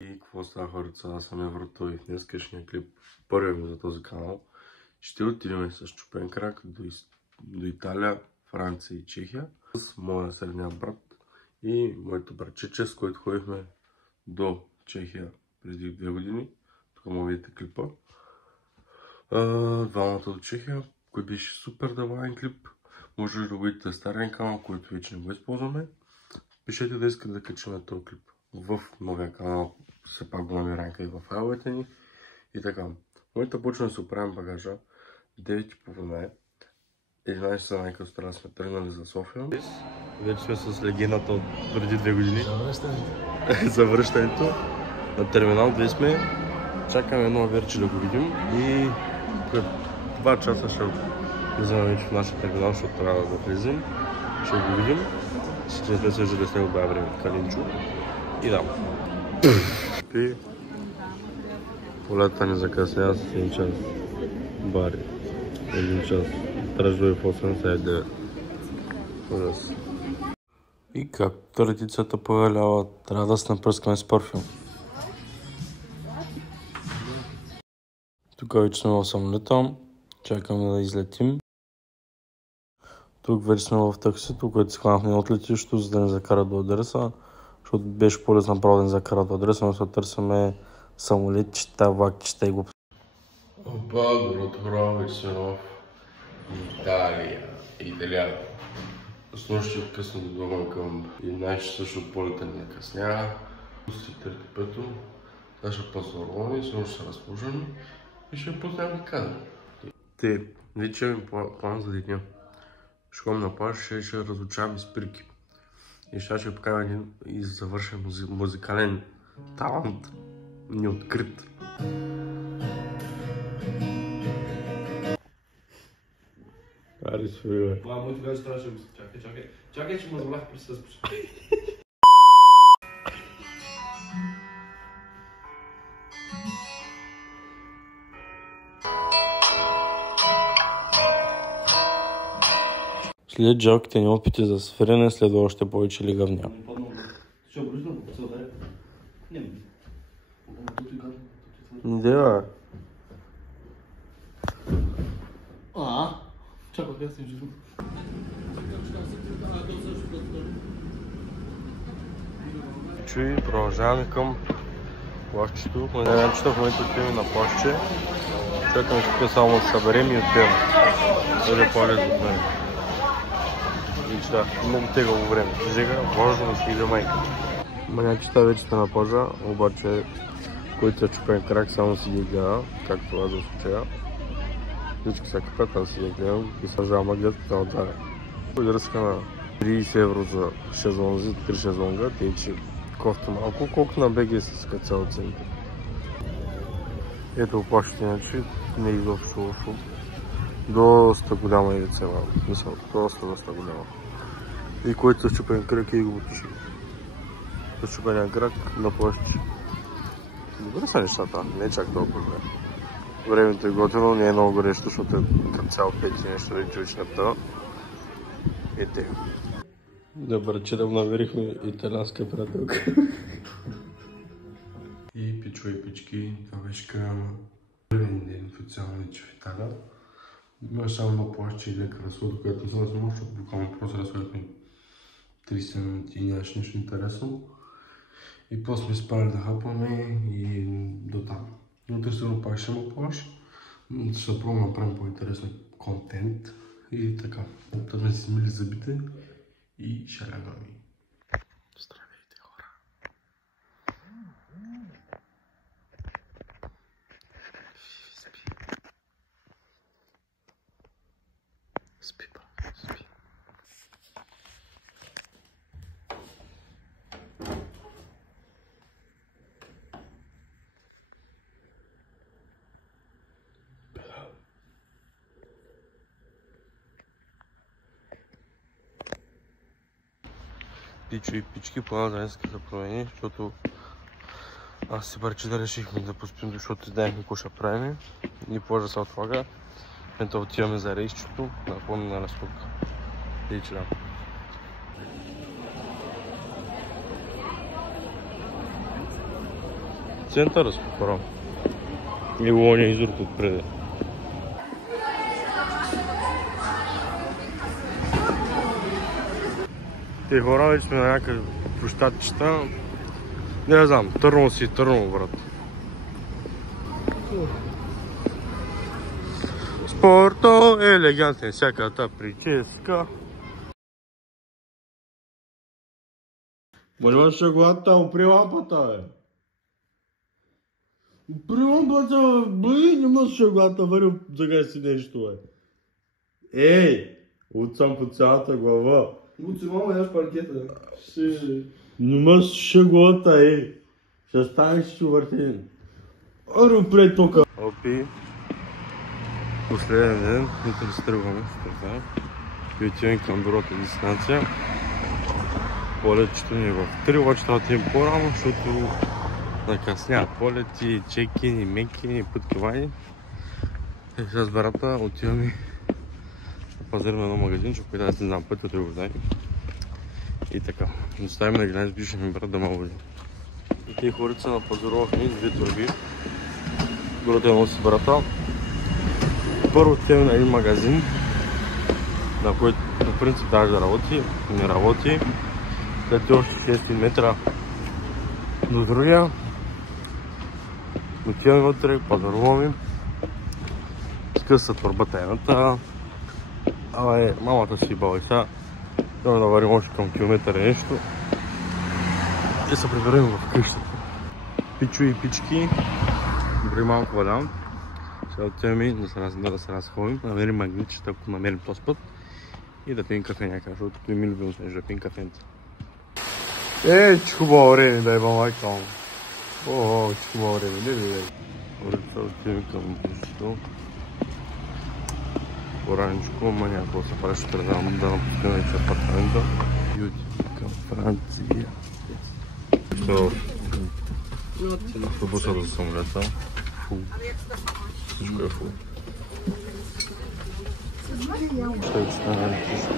И какво става, хората? Аз съм Еврото и в днескашния клип, първия ми за този канал, ще отидем с чупен крак до Италия, Франция и Чехия с моя средния брат и моето братчиче, с който ходихме до Чехия преди 2 години. Тук му видите клипа. Двамата до Чехия, който беше супер забавен клип. Може ли да видите стария канал, който вече не го използваме. Пишете да искате да качим този клип в новия канал, все пак го намирам и в файловете ни. И така, в момента почваме да се оправим багажа. 9:30 е. 11 часа най-късно трябва да сме тръгнали за София. Вече сме с легендата от преди 2 години. За връщането. На терминал 2 сме. Чакаме едно верче да го видим и след 2 часа ще влизаме вече в нашия терминал, защото трябва да влизам. Ще го видим. Ще сме съждали с него бая време Калинчо. И да. И полета ни закъснява с 1 час. Бари. 1 час. Тръжва и в 8:09. Ужас. И както редицата повелява, трябва да се напръскаме с парфюм. Тук вече сме в самолета. Чакаме да излетим. Тук вече сме в таксито, което се хванахме от летището, за да ни закара до адреса. Защото беше по-лесно направо да ни закара до адреса, но се търсиме самолетчета, влакчета и глупости. Опа, доброто вече сме в Италия. С нощи късно до дома към 11 часа, защото полета ни накъснява. Пусти 3:05. Сега ще пазарлони, с нощи са разположени и ще пуснем кадър. Те, вече ми план за деня. Ще ходим на плаж, ще разучаваме спирки. И ще покажа един и завършен музикален талант, неоткрит. Ари свири, бе. Това му тогава трябваше да го чакай, че му зволях присъстваш. След жалките ни опити за свирене, следва още повече лигавня. Не дева. Чакай, къде си живу? Чуй, продължаваме към плащето. Мъжанчета в момента отиваме на плащче. Чакаме тук само да съберем и отиваме. Даже по-лез от мен. И да, много тегаво време. Жега, важно да си иде майка. Мъжанчета вече сме на плажа, обаче който е чупен крак само си ги гледа, както това за случая. Всички са капят, аз си ги гледам и съжавам гледат на отзаде. Подърска на 30 евро за шезлонзи, 3 шезлонга, тъй че кофта малко, колко на БГ с цяло цените. Ето оплащате, иначе не е изобщо лошо. Доста голяма е цена, мисля, доста голяма. И който са чупен крак и го потуши. С чупения крак на плащи. Добре са нещата, не е чак толкова добре. Времето е готино, не е много горещо, защото е като цял пети нещо да чучната. Ете. Добре, че да му намерихме италианска приятелка. И пичове и пички, това беше първен ден официално вече в Италия. Имаш само едно плащче и лека разхода, което не съм разумал, защото буквално просто разходихме 30 минути и нямаше нищо интересно. И после сме спали да хапаме и до там. Утре сигурно пак ще има плаж. Ще пробвам да направим по-интересен контент. И така. Та сме си смили зъбите и ще лягаме. Здравейте, хора! Спи. Спи, брат, спи. Пичо и пички, плана за днес да промени, защото аз и барче да решихме да поспим, защото знаехме какво ще правим и плажа се отлага. Ето отиваме за рейсчето, напомня на разходка. И че да. центъра спокойно. И лоня изор тук преди. Те хора вече сме на някакъв площадчета. Не знам, Търново си Търново, брат. Спорто елегантен, всяката прическа. Ма нямаш шоколадата, опри лампата, бе. Опри лампата, бъди, нямаш шоколадата, вари, загаси нещо, бе. Ей, отсам по цялата глава. Гуци, мама, яш паркета. Нямаш шоколадата, ей. Ще станеш чувъртен. Аре, опри тока. Опи. Последен ден, утре се тръгваме сутринта и отиваме към бюрото дистанция. Полетчето ни е в 3, обаче трябва да отидем по-рано, защото накъсняват полети, чекини, мекини, пъткавани. И сега с барата отиваме да пазарим едно магазинче, което аз не знам път от Ригордай. И така, оставим на границ бившия ми брат да ма води. И тези хорица напазарувахме две турби. Бюрото носи барата. Първо отиваме на един магазин, на който на принцип даже да работи, не работи. След още 6 метра до другия. Отиваме вътре, пазаруваме. Скъса турбата едната. Абе, мамата си баба и сега. Трябва да варим още към километър и нещо. И се приберем в къщата. Пичо и пички. Добре малко валям. Сега отиваме да се разходим, да намерим магнитчета, ако намерим този път и да пием кафе някакъв, защото той ми любим да пием кафенца. Че хубаво време да е майка му. Че хубаво време, не ли? Сега отиваме към къщето. Пораничко, ама някакво се прави, ще трябва да напускаме и апартамента. И отиваме към Франция. Що? Автобуса за самолета. Фу. Всичко е фул. Ще е чета на летище.